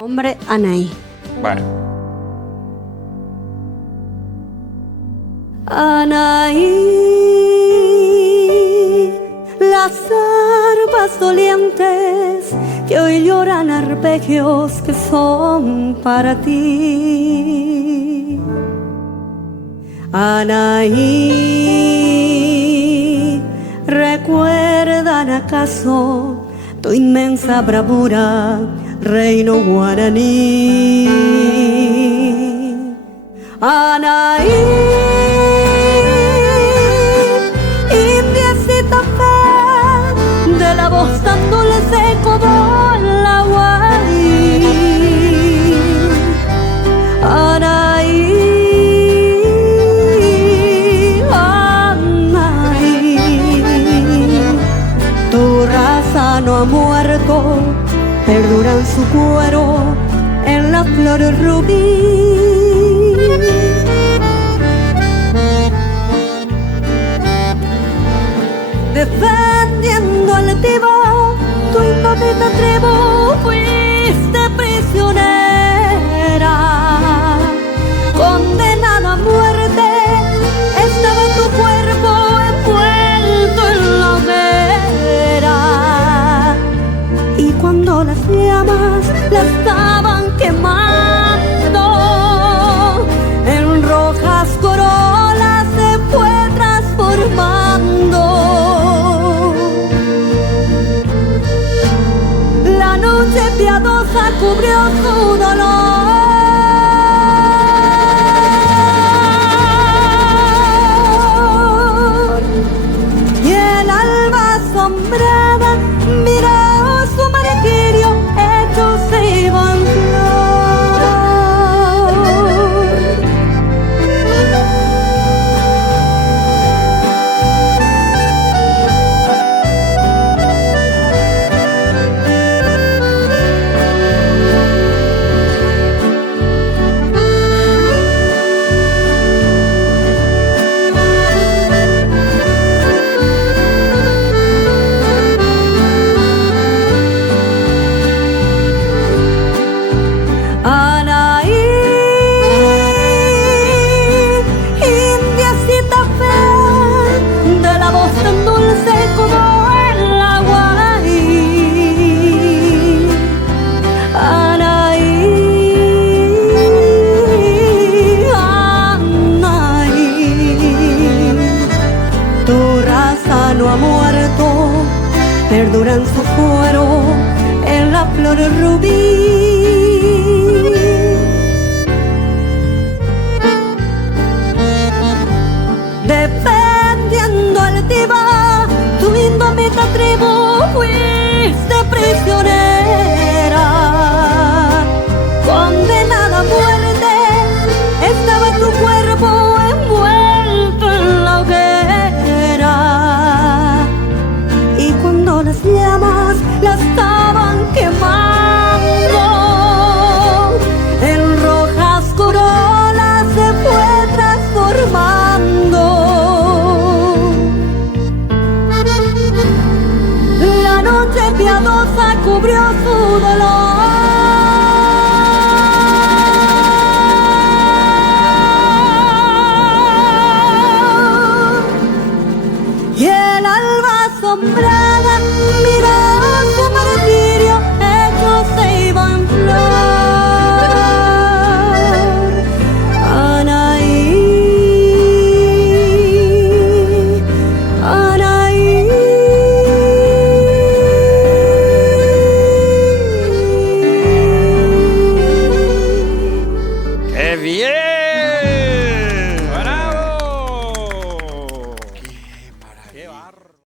Hombre, Anaí. Vale. Anaí, las arpas dolientes que hoy lloran arpegios que son para ti. Anaí, ¿recuerdan acaso tu inmensa bravura, reino guaraní? Anaí, indiecita fe de la voz tan dulce como el agua. Anaí, Anaí, tu raza no ha muerto, perdura en su cuero en la flor rubí. Defendiendo altivo tu indómita tribu, fuiste prisionera, condenada a muerte. Estaba tu cuerpo envuelto en la hoguera, y cuando las llamas la estaban quemando, en rojas corolas se fue transformando. La noche piadosa cubrió su dolor, y el alba asombrada miró su martirio hecho ceiba en perduran su fuero en la flor rubí. Defendiendo altiva tu indómita tribu, fuiste prisionera, condenada a muerte. Estaba tu cuerpo envuelto en la hoguera, y cuando las llamas la estaban quemando, en rojas corolas se fue transformando. La noche piadosa cubrió su dolor, y el alba asombrada miró su martirio hecho ceiba en flor. Anaí, Anaí. ¡Qué bien!